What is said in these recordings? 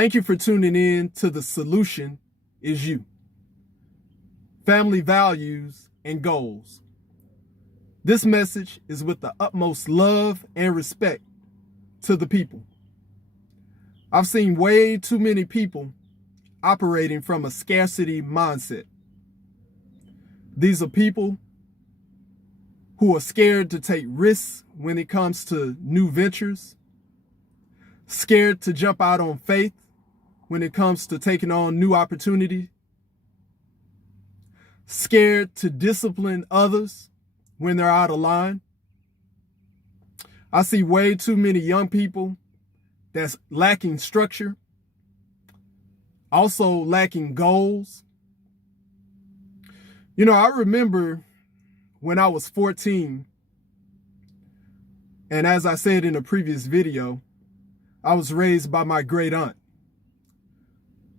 Thank you for tuning in to The Solution is You. Family values and goals. This message is with the utmost love and respect to the people. I've seen way too many people operating from a scarcity mindset. These are people who are scared to take risks when it comes to new ventures, scared to jump out on faith when it comes to taking on new opportunity, scared to discipline others when they're out of line. I see way too many young people that's lacking structure, also lacking goals. You know, I remember when I was 14, and as I said in a previous video, I was raised by my great aunt.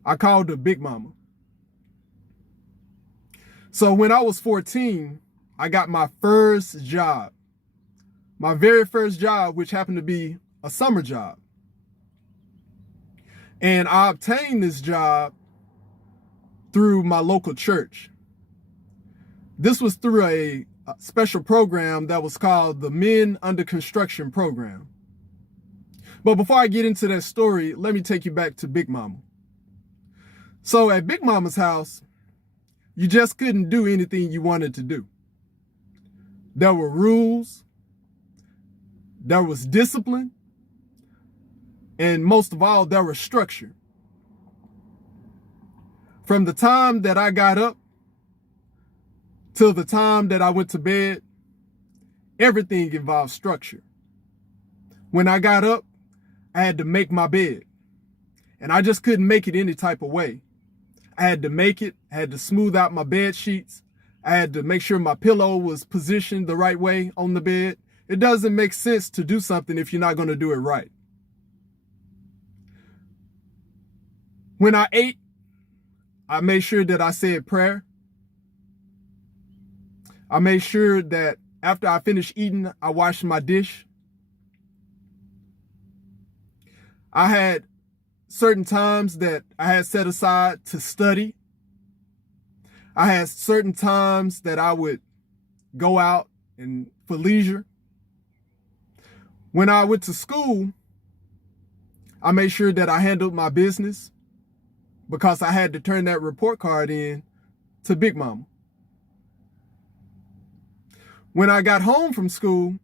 I called her Big Mama. So when I was 14, I got my first job. My very first job, which happened to be a summer job. And I obtained this job through my local church. This was through a special program that was called the Men Under Construction Program. But before I get into that story, let me take you back to Big Mama. So at Big Mama's house, you just couldn't do anything you wanted to do. There were rules, there was discipline, and most of all, there was structure. From the time that I got up till the time that I went to bed, everything involved structure. When I got up, I had to make my bed, and I just couldn't make it any type of way. I had to make it, I had to smooth out my bed sheets. I had to make sure my pillow was positioned the right way on the bed. It doesn't make sense to do something if you're not going to do it right. When I ate, I made sure that I said prayer. I made sure that after I finished eating, I washed my dish. I had certain times that I had set aside to study. I had certain times that I would go out and for leisure. When I went to school, I made sure that I handled my business because I had to turn that report card in to Big Mama. When I got home from school,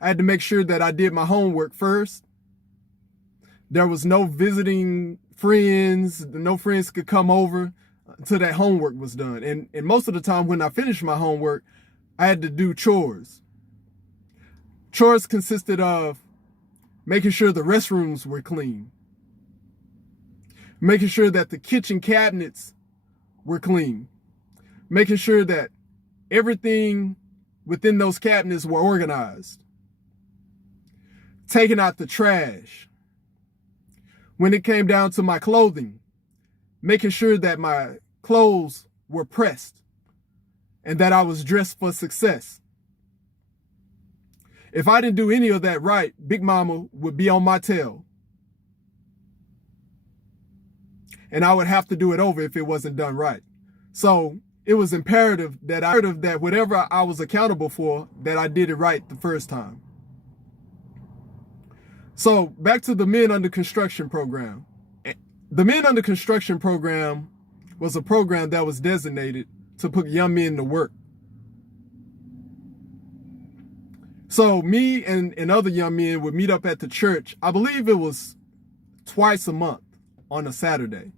I had to make sure that I did my homework first. There was no visiting friends. No friends could come over until that homework was done. And most of the time when I finished my homework, I had to do chores. Chores consisted of making sure the restrooms were clean, making sure that the kitchen cabinets were clean, making sure that everything within those cabinets were organized, taking out the trash. When it came down to my clothing, making sure that my clothes were pressed and that I was dressed for success. If I didn't do any of that right, Big Mama would be on my tail. And I would have to do it over if it wasn't done right. So it was imperative that whatever I was accountable for, that I did it right the first time. So back to the Men Under Construction Program. The Men Under Construction Program was a program that was designated to put young men to work. So me and other young men would meet up at the church. I believe it was twice a month on a Saturday.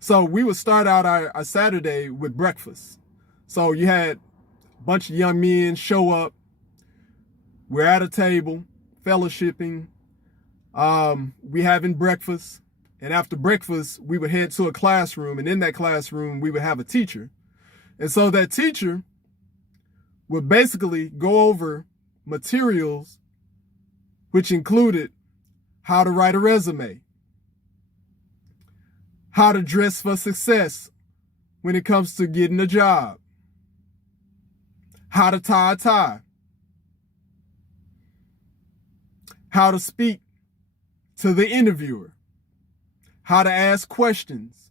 So we would start out our Saturday with breakfast. So you had a bunch of young men show up. We're at a table, fellowshipping. We having breakfast, and after breakfast, we would head to a classroom, and in that classroom, we would have a teacher. And so that teacher would basically go over materials, which included how to write a resume, how to dress for success when it comes to getting a job, how to tie a tie, how to speak to the interviewer, how to ask questions,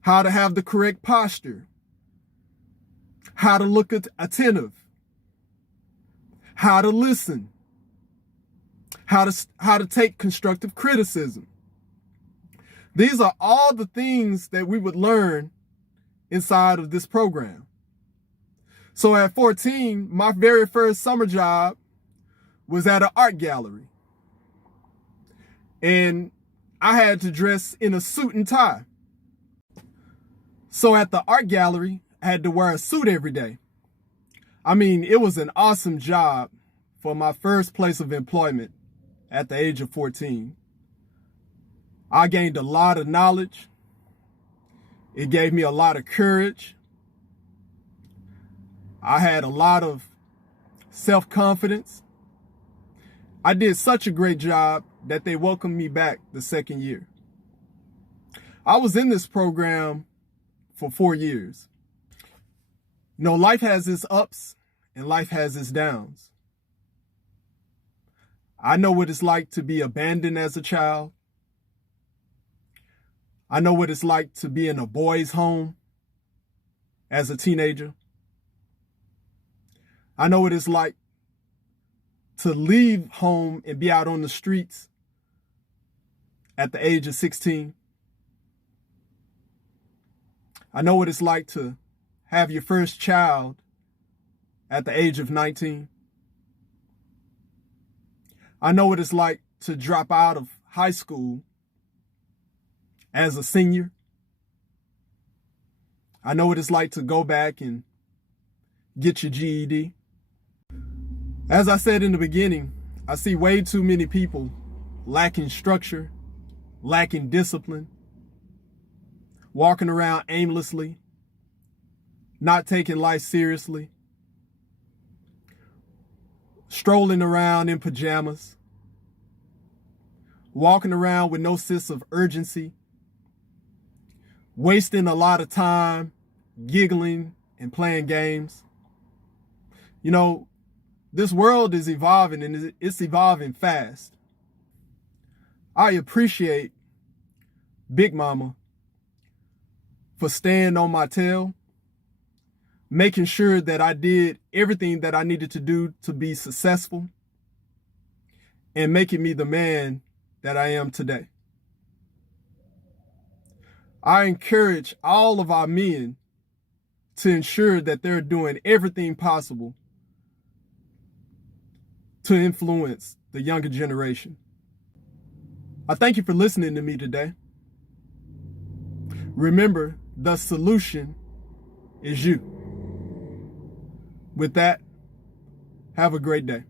how to have the correct posture, how to look attentive, how to listen, how to take constructive criticism. These are all the things that we would learn inside of this program. So at 14, my very first summer job was at an art gallery. And I had to dress in a suit and tie. So at the art gallery, I had to wear a suit every day. I mean, it was an awesome job for my first place of employment at the age of 14. I gained a lot of knowledge. It gave me a lot of courage. I had a lot of self-confidence. I did such a great job that they welcomed me back the second year. I was in this program for 4 years. You know, life has its ups and life has its downs. I know what it's like to be abandoned as a child. I know what it's like to be in a boys' home as a teenager. I know what it's like to leave home and be out on the streets at the age of 16. I know what it's like to have your first child at the age of 19. I know what it's like to drop out of high school as a senior. I know what it's like to go back and get your GED. As I said in the beginning, I see way too many people lacking structure, lacking discipline, walking around aimlessly, not taking life seriously, strolling around in pajamas, walking around with no sense of urgency, wasting a lot of time giggling and playing games. You know, this world is evolving and it's evolving fast. I appreciate Big Mama for staying on my tail, making sure that I did everything that I needed to do to be successful, and making me the man that I am today. I encourage all of our men to ensure that they're doing everything possible to influence the younger generation. I thank you for listening to me today. Remember, the solution is you. With that, have a great day.